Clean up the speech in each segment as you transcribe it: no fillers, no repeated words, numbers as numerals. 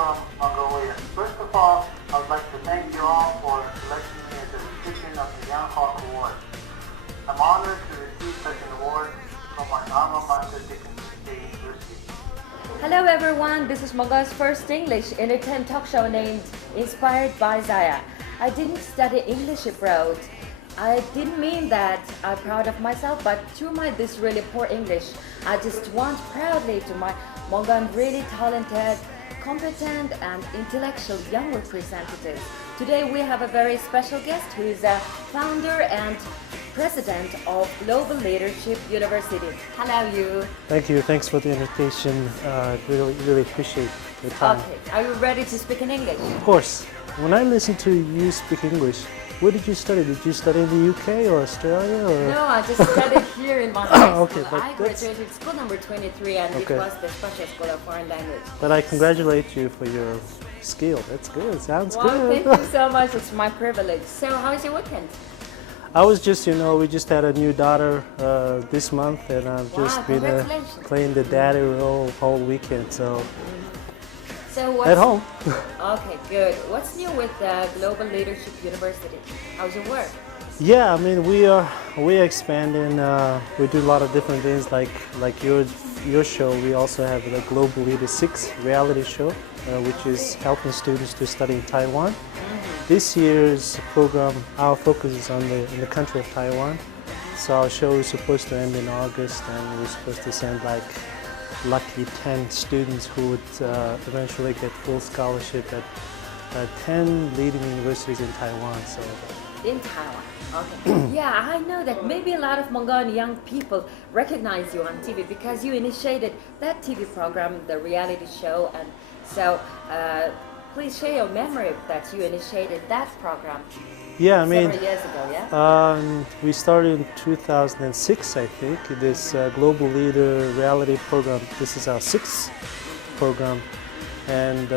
from Mongolia. First of all, I would like to thank you all for selecting me as a recipient of the Young Hawk Award. I'm honored to receive such an award from my alma mater, Dickinson State University. Hello everyone, this is Mongol's first English entertainment talk show named Inspired by Zaya. I didn't study English abroad. I didn't mean that I'm proud of myself, but through this really poor English, I just want proudly to my Mongolian really talented, competent and intellectual young representatives. Today we have a very special guest who is a founder and president of Global Leadership University. Hello you. Thank you. Thanks for the invitation. Really appreciate your time. Okay, are you ready to speak in English? Of course. When I listen to you speak English, where did you study? Did you study in the UK or Australia? Or? No, I just studied here in my high school. Okay, but I graduated school number 23 and Okay. it was the Special School of Foreign Language. But I congratulate you for your skill. That's good. Sounds Wow, good. thank you so much. It's my privilege. So how was your weekend? I was just, we just had a new daughter this month, and I've Wow, just been congratulations. playing the daddy role whole weekend. So So what's, at home. Okay, good. What's new with Global Leadership University? How's your work? Yeah, I mean we are expanding. We do a lot of different things like your show. We also have the Global Leader 6 reality show, which is helping students to study in Taiwan. This year's program, our focus is on in the country of Taiwan. So our show is supposed to end in August, and we're supposed to send like lucky 10 students who would eventually get full scholarship at 10 leading universities in Taiwan. So. In Taiwan. Okay. Yeah, I know that maybe a lot of Mongolian young people recognize you on TV because you initiated that TV program, the reality show, and so please share your memory that you initiated that program. Yeah, I mean, several years ago, yeah? we started in 2006, I think, this Global Leader reality program. This is our sixth program. And,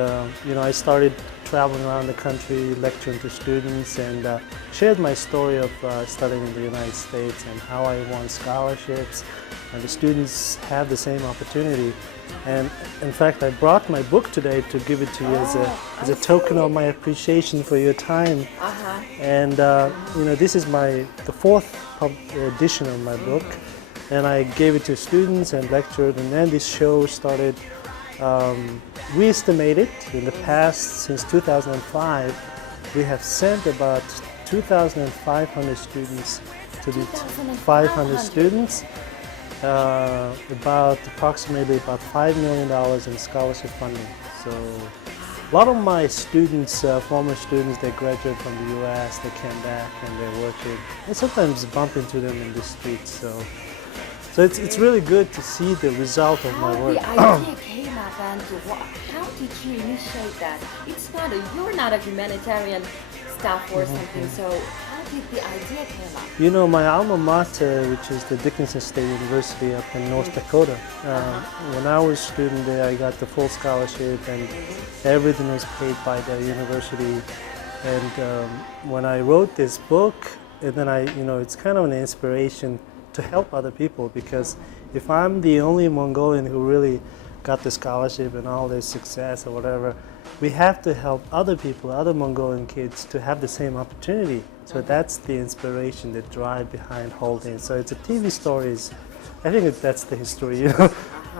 I started traveling around the country, lecturing to students, and shared my story of studying in the United States and how I won scholarships. And the students have the same opportunity. And in fact, I brought my book today to give it to you as a token of my appreciation for your time. And this is the fourth edition of my book, and I gave it to students and lectured. And then this show started. We estimated in the past, since 2005, we have sent about 2,500 students to the 500 students. Approximately about $5 million in scholarship funding. So a lot of my students, former students, they graduated from the US, they came back and they're working. I sometimes bump into them in the streets. So it's really good to see the result of my work. How the idea came up and how did you initiate that? You're not a humanitarian staff or something, so how did the idea come up? My alma mater, which is the Dickinson State University up in North Dakota, when I was a student there, I got the full scholarship and everything was paid by the university. And when I wrote this book, and then it's kind of an inspiration to help other people, because if I'm the only Mongolian who really got the scholarship and all this success or whatever, we have to help other people, other Mongolian kids, to have the same opportunity. So that's the inspiration, the drive behind holding. So it's a TV stories. I think that's the history,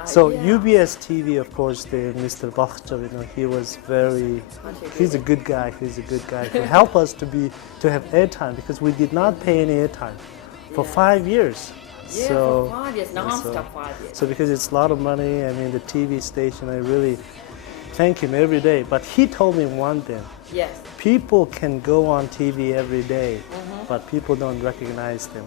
So yeah. UBS TV, of course, Mr. Bakhchev, he was he's a good guy. He's a good guy to help us to have airtime, because we did not pay any airtime for 5 years. Yeah, So, for 5 years, non-stop 5 years. So because it's a lot of money, I mean, the TV station, I really thank him every day. But he told me one thing. Yes. People can go on TV every day, but people don't recognize them.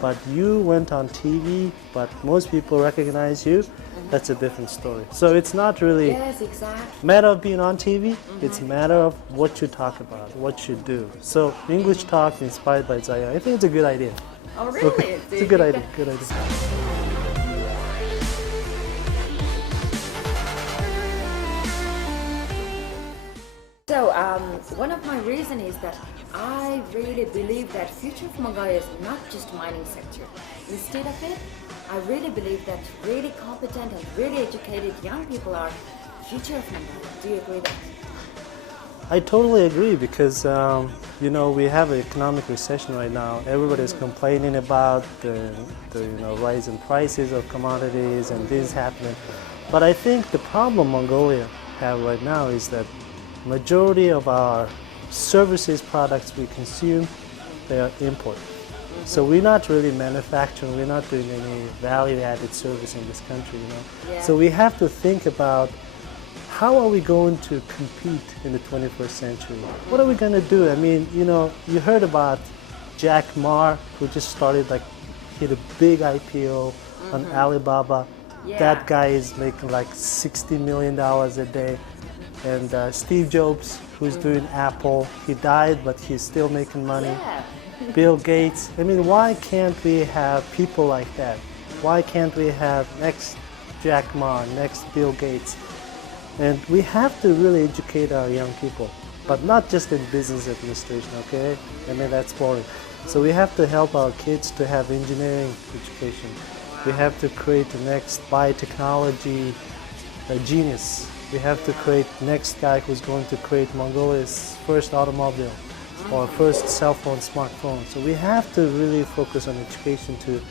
But you went on TV, but most people recognize you. That's a different story. So it's not really Yes, exactly. matter of being on TV. It's a matter of what you talk about, what you do. So English Talk inspired by Zaya. I think it's a good idea. Oh, really? It's a good idea. Good idea. So one of my reasons is that I really believe that future of Mongolia is not just mining sector. Instead of it, I really believe that really competent and really educated young people are future of Mongolia. Do you agree with that? I totally agree because you know, we have an economic recession right now. Everybody's complaining about the rise in prices of commodities and this happening. But I think the problem Mongolia have right now is that majority of our services products we consume, they are import. So we're not really manufacturing, we're not doing any value-added service in this country, you know. Yeah. So we have to think about how are we going to compete in the 21st century? What are we going to do? I mean, you know, you heard about Jack Ma, who just started, like, hit a big IPO on Alibaba. Yeah. That guy is making like $60 million a day. And Steve Jobs, who's doing Apple, he died, but he's still making money. Yeah. Bill Gates. I mean, why can't we have people like that? Why can't we have next Jack Ma, next Bill Gates? And we have to really educate our young people, but not just in business administration, okay? I mean, that's boring. So we have to help our kids to have engineering education. We have to create the next biotechnology genius. We have to create next guy who's going to create Mongolia's first automobile or first cell phone, smartphone. So we have to really focus on education to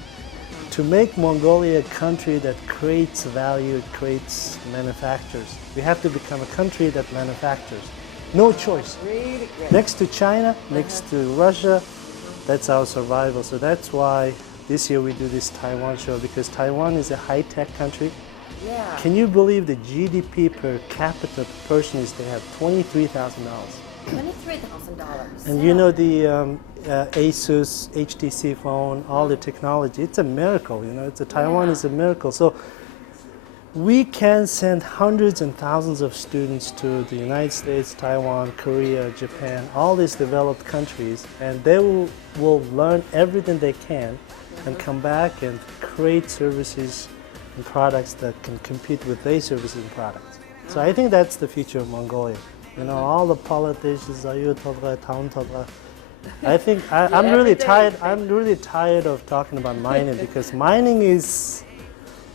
make Mongolia a country that creates value, it creates manufactures. We have to become a country that manufactures. No choice. Really great. Next to China, next to Russia, that's our survival. So that's why this year we do this Taiwan show, because Taiwan is a high-tech country. Yeah. Can you believe the GDP per capita per person is they have $23,000? $23,000. And you know the Asus, HTC phone, all the technology, it's a miracle, you know, Taiwan is a miracle. So we can send hundreds and thousands of students to the United States, Taiwan, Korea, Japan, all these developed countries, and they will learn everything they can and come back and create services and products that can compete with their services and products. So I think that's the future of Mongolia. You know, all the politicians, I think I'm really tired. I'm really tired of talking about mining because mining is.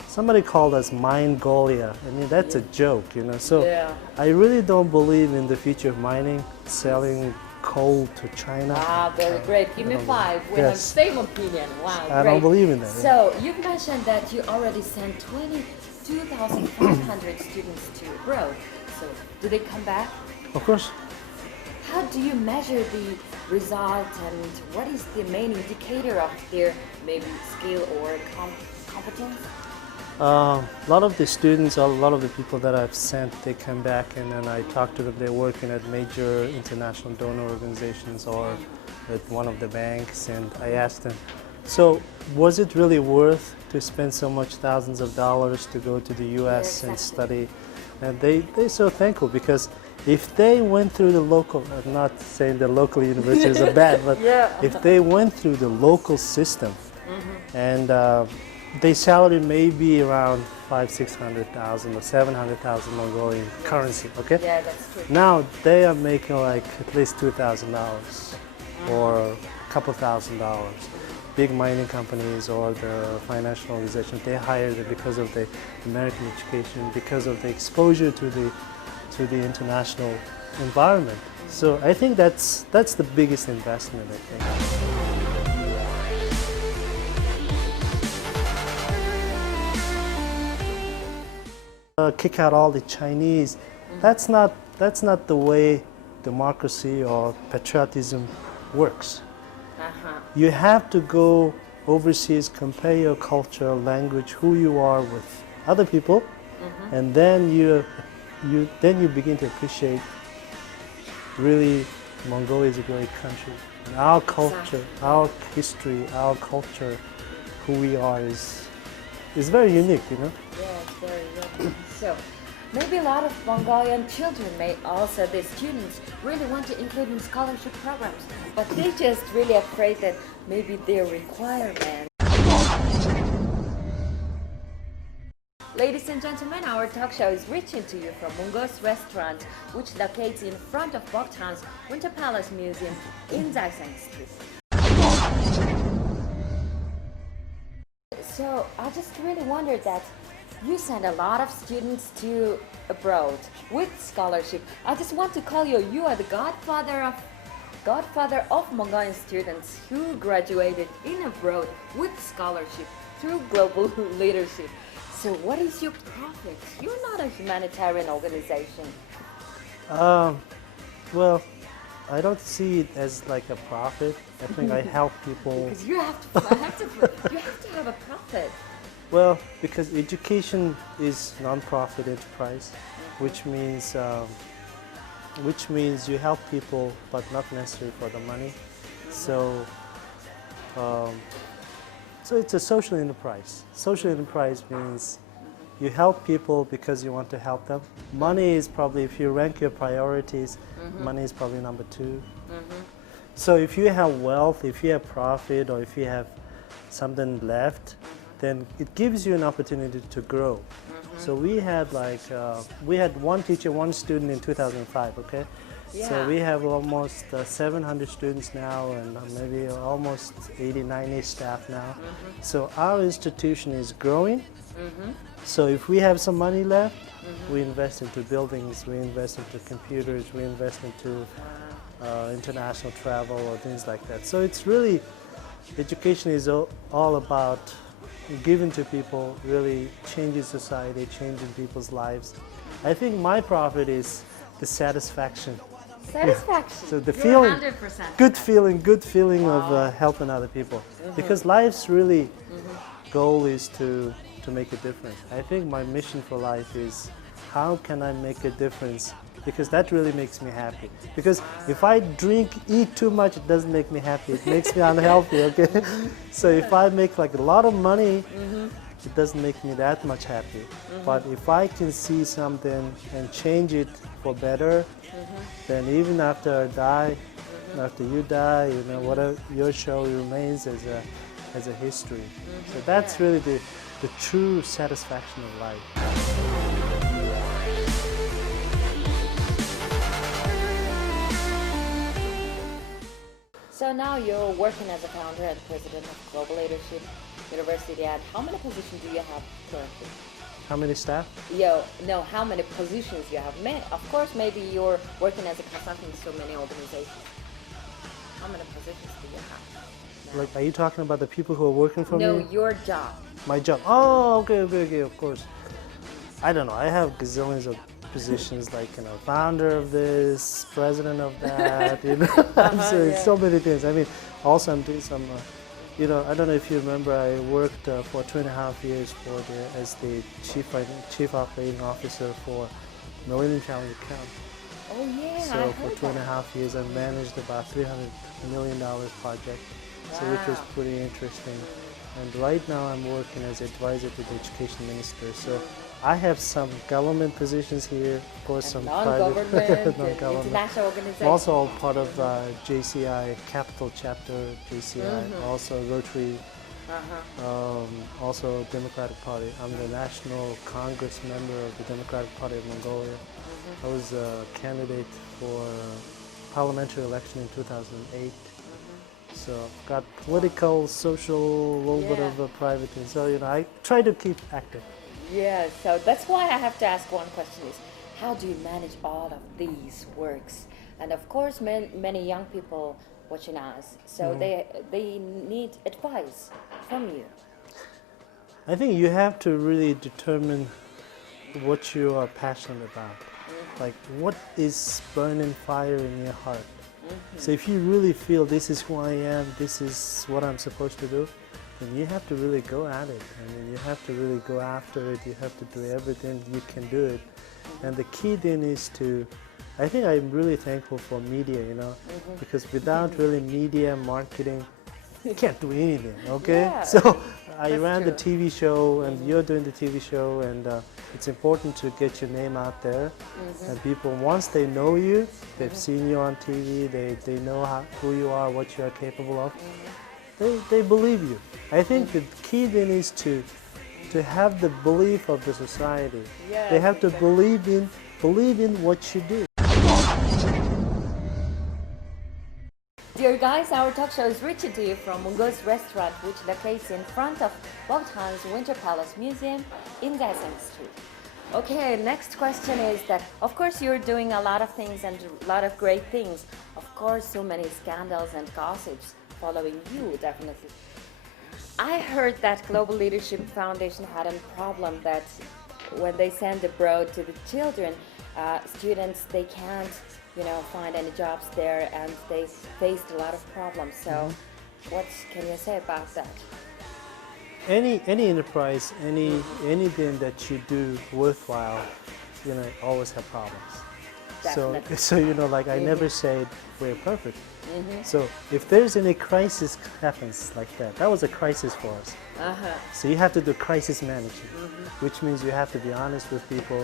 Somebody called us Mongolia. I mean, that's a joke, you know. So I really don't believe in the future of mining, selling coal to China. Wow, very great. Give me 5. We have same opinion. Wow, I great. don't believe in that. So you've mentioned that you already sent 22,500 students to abroad. So do they come back? Of course. How do you measure the result, and what is the main indicator of their maybe skill or competence? A lot of the students, a lot of the people that I've sent, they come back and then I talk to them. They're working at major international donor organizations or at one of the banks, and I ask them, so was it really worth to spend so much thousands of dollars to go to the US and study? And they're so thankful because if they went through the local, I'm not saying the local universities are bad, but if they went through the local system and their salary may be around 500,000-600,000 or 700,000 Mongolian currency, okay? Yeah, that's true. Now they are making like at least $2,000 or a couple $1,000. Big mining companies or the financial organizations, they hire them because of the American education, because of the exposure to the international environment. So I think that's the biggest investment, I think. Kick out all the Chinese. That's not the way democracy or patriotism works. You have to go overseas, compare your culture, language, who you are with other people, and then you begin to appreciate really Mongolia is a great country. And our culture, our history, our culture, who we are is very unique, you know? Yeah, it's very unique. So maybe a lot of Mongolian children may also, the students, really want to include in scholarship programs, but they're just really afraid that maybe their requirement. Ladies and gentlemen, our talk show is reaching to you from Mungo's Restaurant, which locates in front of Bogtan's Winter Palace Museum in Zaisang Street. So I just really wondered that You send a lot of students to abroad with scholarship. I just want to call you. You are the godfather of Mongolian students who graduated in abroad with scholarship through global leadership. So what is your profit? You're not a humanitarian organization. Well, I don't see it as like a profit. I think I help people. Because you have to have a profit. Well, because education is non-profit enterprise, which means you help people, but not necessarily for the money. So, so it's a social enterprise. Social enterprise means you help people because you want to help them. Money is probably, if you rank your priorities, money is probably number 2. So if you have wealth, if you have profit, or if you have something left, then it gives you an opportunity to grow. So we had we had one teacher, one student in 2005, okay? Yeah. So we have almost 700 students now, and maybe almost 80, 90 staff now. So our institution is growing. So if we have some money left, we invest into buildings, we invest into computers, we invest into international travel or things like that. So it's really, education is all about giving to people, really changing society, changing people's lives. I think my profit is the satisfaction. Satisfaction. So the You're feeling, 100%. good feeling of helping other people. Because life's really goal is to make a difference. I think my mission for life is how can I make a difference, because that really makes me happy. Because if I eat too much, it doesn't make me happy. It makes me unhealthy, okay? So if I make like a lot of money, it doesn't make me that much happy. But if I can see something and change it for better, then even after I die, after you die, you know, whatever, your show remains as a history. So that's really the true satisfaction of life. So now you're working as a founder and president of Global Leadership University, and how many positions do you have currently? How many staff? No, how many positions you have? Of course, maybe you're working as a consultant in so many organizations. How many positions do you have now? Like, are you talking about the people who are working for me? No, your job. My job. Oh, okay, of course. I don't know. I have gazillions of positions, like, you know, founder of this, president of that, you know. So many things. I mean, also I'm doing some, you know, I don't know if you remember, I worked for 2.5 years as the chief operating officer for Millennium Challenge Camp. Oh yeah. So for 2.5 years, I managed about $300 million project, so which was pretty interesting. And right now, I'm working as advisor to the education minister. So I have some government positions here, of course, some private, non-government. International organizations. I'm also part of JCI Capital Chapter, JCI, also Rotary, also Democratic Party. I'm the National Congress member of the Democratic Party of Mongolia. I was a candidate for parliamentary election in 2008. So I've got political, social, a little bit of a private thing. So, you know, I try to keep active. Yeah, so that's why I have to ask one question is, how do you manage all of these works? And of course, many young people watching us, so they need advice from you. I think you have to really determine what you are passionate about. Like, what is burning fire in your heart? So if you really feel this is who I am, this is what I'm supposed to do, then you have to really go at it. I mean, you have to really go after it. You have to do everything you can do it. And the key then is to, I think I'm really thankful for media, you know, because without really media marketing, you can't do anything, okay? Yeah, so I ran true. the TV show, and you're doing the TV show, and it's important to get your name out there. And people, once they know you, they've seen you on TV, they know who you are, what you are capable of, they believe you. I think the key then is to have the belief of the society. Yes, They have to believe in what you do. Dear So guys, our talk show is reaching to you from Mungo's restaurant, which locates in front of Bogtan's Winter Palace Museum in Daesung Street. Okay, next question is that, of course, you're doing a lot of things and a lot of great things. Of course, so many scandals and gossips following you, definitely. I heard that Global Leadership Foundation had a problem that when they send abroad to the children, students, they can't, find any jobs there, and they faced a lot of problems. So, what can you say about that? Any enterprise, anything that you do worthwhile, always have problems. Definitely. So I never said we're perfect. So if there's any crisis happens like that was a crisis for us. So you have to do crisis management, which means you have to be honest with people.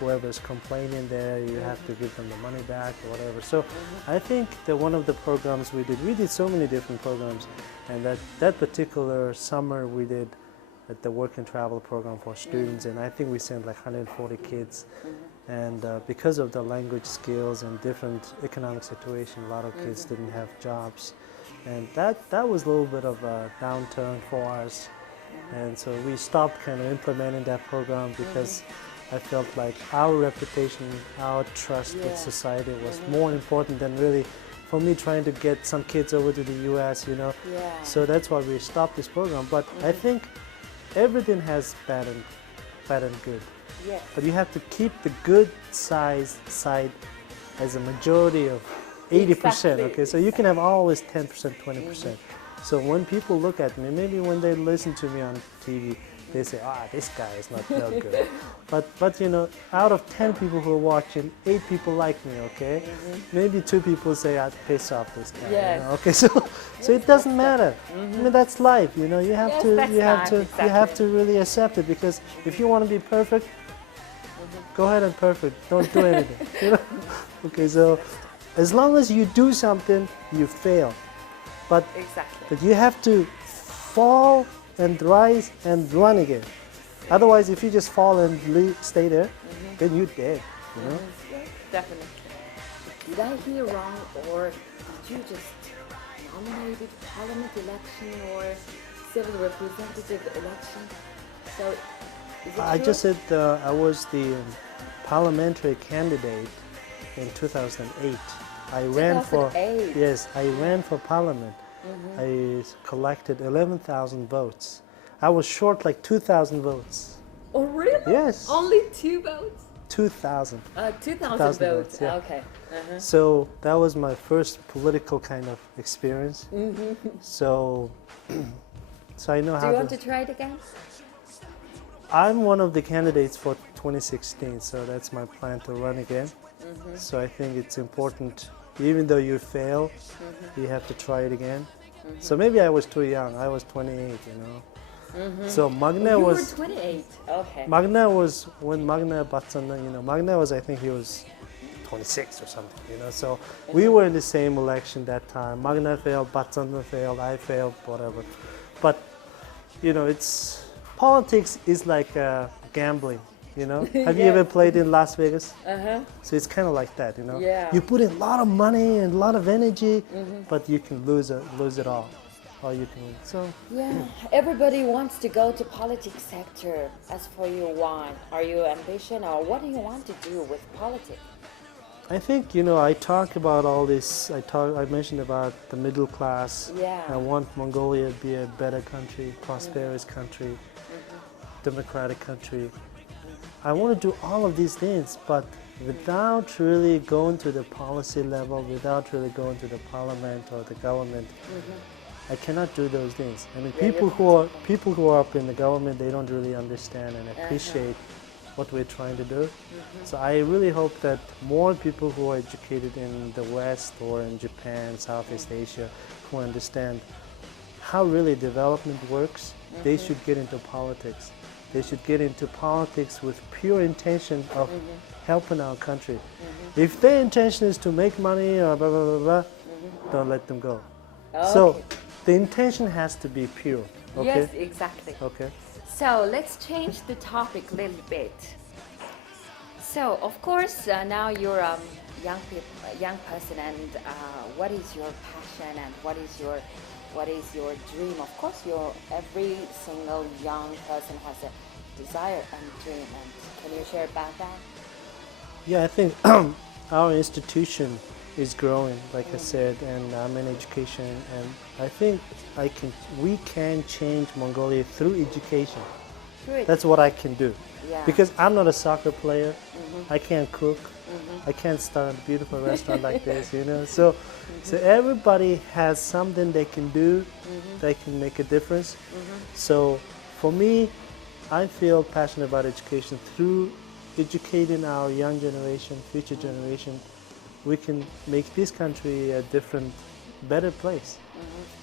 Whoever's complaining there, you have to give them the money back or whatever. So I think that one of the programs we did so many different programs, and that particular summer we did at the work and travel program for students, and I think we sent like 140 kids. And because of the language skills and different economic situation, a lot of kids didn't have jobs. And that was a little bit of a downturn for us. And so we stopped kind of implementing that program because I felt like our reputation, our trust with society was more important than really for me trying to get some kids over to the US, So that's why we stopped this program. But I think everything has bad and good. Yes. But you have to keep the good side as a majority of 80%. Exactly. Okay, so you can have always 10%, 20%. So when people look at me, maybe when they listen to me on TV, they say, this guy is not no good. But out of 10 people who are watching, 8 people like me, okay? Maybe 2 people say, I'd piss off this guy. Yes. Okay, so it doesn't matter. I mean, that's life, you have Exactly. you have to really accept it, because if you want to be perfect, go ahead and perfect. Don't do anything. Okay, so as long as you do something, you fail. But you have to fall and rise and run again. Otherwise, if you just fall and stay there, then you're dead. Definitely. Did I hear wrong, or did you just nominated parliament election or civil representative election? So, is it I true? just said I was the parliamentary candidate in 2008. I ran for 2008. Yes, I ran for parliament. I collected 11,000 votes. I was short like 2,000 votes. Oh, really? Yes. Only 2 votes? 2,000. 2,000 votes, votes. yeah. Okay. So that was my first political kind of experience. So I know Do how you want to try it again? I'm one of the candidates for 2016, so that's my plan to run again. So I think it's important, even though you fail, you have to try it again. So maybe I was too young. I was 28, So Magna You was were 28. Okay. Magna was when Magna Batsanna, Magna was, I think he was 26 or something, So we were in the same election that time. Magna failed, Batsanna failed, I failed, whatever. But it's politics is like gambling. Have you ever played in Las Vegas? So it's kind of like that, Yeah. You put in a lot of money and a lot of energy, but you can lose it all, or you can win. So Yeah, everybody wants to go to politics sector. As for you, why? Are you ambitious, or what do you want to do with politics? I think I talk about all this. I mentioned about the middle class. Yeah. I want Mongolia to be a better country, prosperous country, democratic country. I want to do all of these things, but without really going to the policy level, without really going to the parliament or the government, I cannot do those things. I mean, people who are up in the government, they don't really understand and appreciate what we're trying to do. So I really hope that more people who are educated in the West or in Japan, Southeast Asia, who understand how really development works, they should get into politics. They should get into politics with pure intention of helping our country. If their intention is to make money or blah, blah, blah, blah, don't let them go. Okay. So the intention has to be pure. Okay? Yes, exactly. Okay. So let's change the topic a little bit. So of course now you're a young person, and what is your passion and what is your dream? Of course, every single young person has a desire and dream. And can you share about that? Yeah, I think our institution is growing, like I said, and I'm in education, and I think we can change Mongolia through education. Good. That's what I can do. Yeah. Because I'm not a soccer player, I can't cook, I can't start a beautiful restaurant like this, you know. So everybody has something they can do that can make a difference. So for me, I feel passionate about education. Through educating our young generation, future generation, we can make this country a different, better place.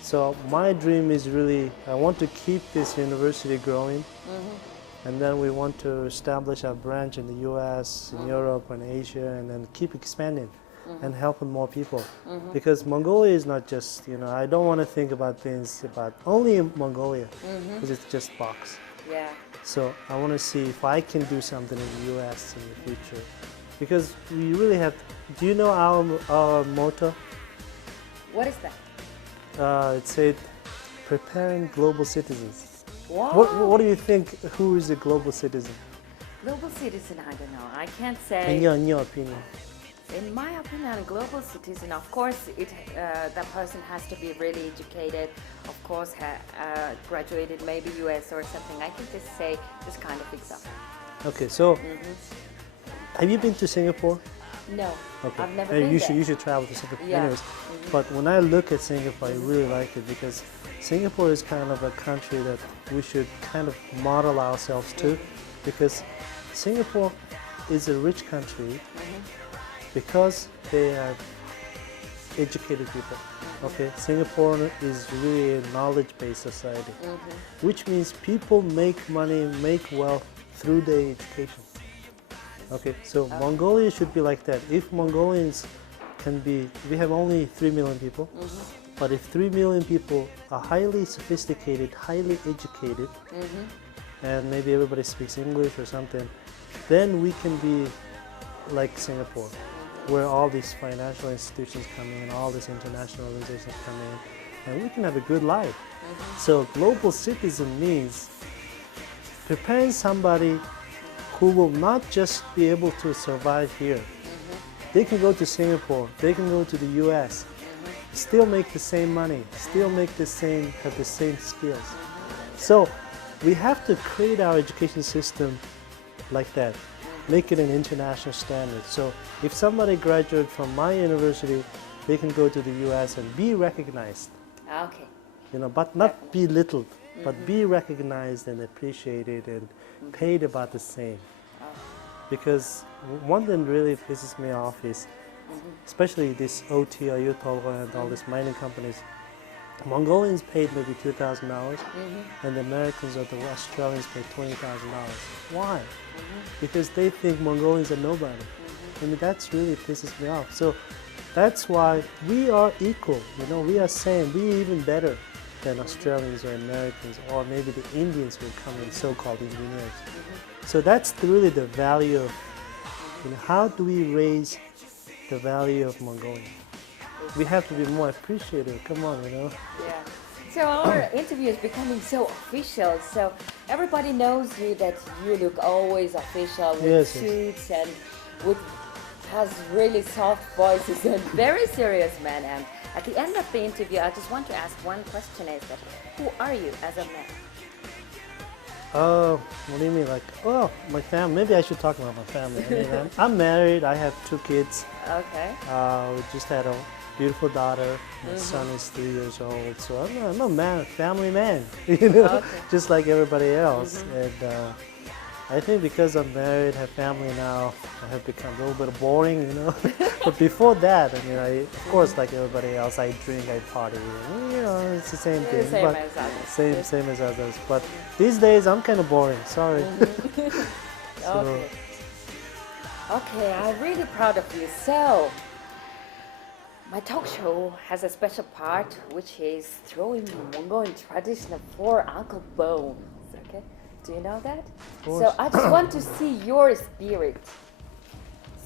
So my dream is really, I want to keep this university growing, and then we want to establish our branch in the US, in Europe, and Asia, and then keep expanding and helping more people. Because Mongolia is not just, you know, I don't want to think about things about only in Mongolia, because it's just box. Yeah. So I want to see if I can do something in the US in the future. Because we really have, do you know our motto? What is that? It said, preparing global citizens. Wow. What do you think, who is a global citizen? Global citizen, I don't know. I can't say. In your opinion? In my opinion, global citizen, of course, that person has to be really educated, of course, graduated maybe US or something. I can just say this kind of example. Okay, so have you been to Singapore? No, Okay. I've never Hey, been there. you should travel to Singapore. Yeah. Anyways, but when I look at Singapore, I really like it because Singapore is kind of a country that we should kind of model ourselves to, because Singapore is a rich country because they have educated people. Okay, Singapore is really a knowledge-based society, which means people make money, make wealth through their education. Okay, so Mongolia should be like that. If Mongolians can be, we have only 3 million people, but if 3 million people are highly sophisticated, highly educated, and maybe everybody speaks English or something, then we can be like Singapore, where all these financial institutions come in, all these international organizations come in, and we can have a good life. So global citizen means preparing somebody who will not just be able to survive here. They can go to Singapore, they can go to the US, still make the same money, still have the same skills. So we have to create our education system like that, make it an international standard. So if somebody graduates from my university, they can go to the US and be recognized. Okay. You know, but not belittled, but be recognized and appreciated and paid about the same. Because one thing really pisses me off is, especially this OT, Ayutthaya, and all these mining companies, Mongolians paid maybe $2,000, and the Americans or the Australians paid $20,000. Why? Because they think Mongolians are nobody. I mean, that's really pisses me off. So that's why we are equal. You know, we are same. We even better than Australians or Americans, or maybe the Indians will come in, so-called engineers. So that's really the value of, you know, how do we raise the value of Mongolia? We have to be more appreciative. Come on, you know. Yeah. So our interview is becoming so official. So everybody knows you, that you look always official with Yes, suits and with has really soft voices and very serious man. And at the end of the interview, I just want to ask one question: is that who are you as a man? What do you mean? Like, oh, my family. Maybe I should talk about my family. I mean, I'm married. I have 2 kids. Okay. We just had a beautiful daughter. My son is 3 years old. So I'm a man, family man, you know, Okay. just like everybody else. And I think because I'm married, have family now, I have become a little bit boring, you know. But before that, I mean, of course, like everybody else, I drink, I party, you know, it's the same thing. Same but as others. Same as others. But these days, I'm kind of boring. Sorry. Okay. Okay, I'm really proud of you. So, my talk show has a special part, which is throwing Mongolian traditional for Uncle Bones. Okay, do you know that? course. So I just want to see your spirit.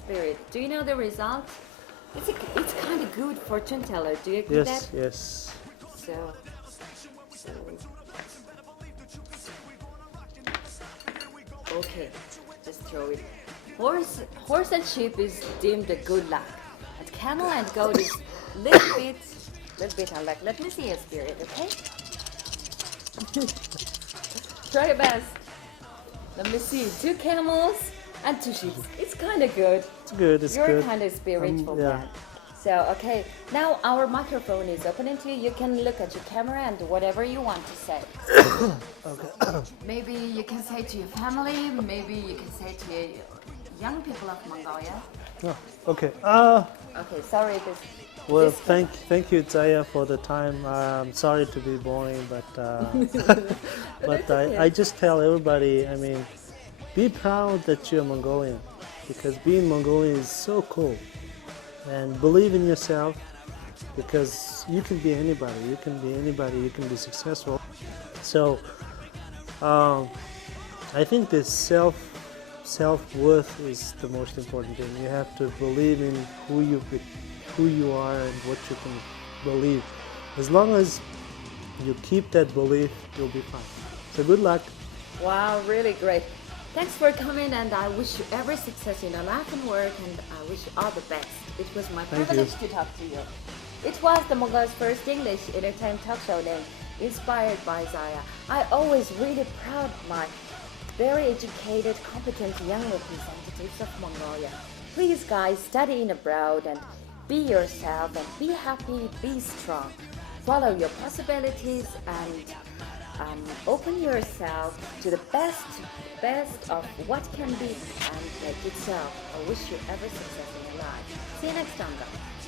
spirit. Do you know the result? It's kind of good fortune teller. Do you agree with Yes, that? yes. So, okay, just throw it. Horse and sheep is deemed a good luck. But camel and goat is little bit unlucky. Let me see your spirit, okay? Try your best. Let me see. 2 camels and 2 sheep. It's kind of good. It's good, it's You're good. kind of spiritual yeah. man. So, okay, now our microphone is open to you. You can look at your camera and do whatever you want to say. Maybe you can say to your family, maybe you can say to your young people of Mongolia. Oh, okay. Okay, sorry, Well, this thank you, Zaya, for the time. I'm sorry to be boring, but it's okay. I just tell everybody. I mean, be proud that you're Mongolian, because being Mongolian is so cool. And believe in yourself, because you can be anybody. You can be anybody. You can be successful. So, I think this self-worth is the most important thing. You have to believe in who you are and what you can believe. As long as you keep that belief, you'll be fine. So good luck. Wow, really great. Thanks for coming, and I wish you every success in your life and work, and I wish you all the best. It was my Thank privilege you. to talk to you. It was the Mongol's first English entertainment talk show named Inspired by Zaya. I always really proud of my very educated, competent young representatives of Mongolia. Please guys, study in abroad and be yourself and be happy, be strong. Follow your possibilities and open yourself to the best of what can be and make it so. I wish you every success in your life. See you next time, guys.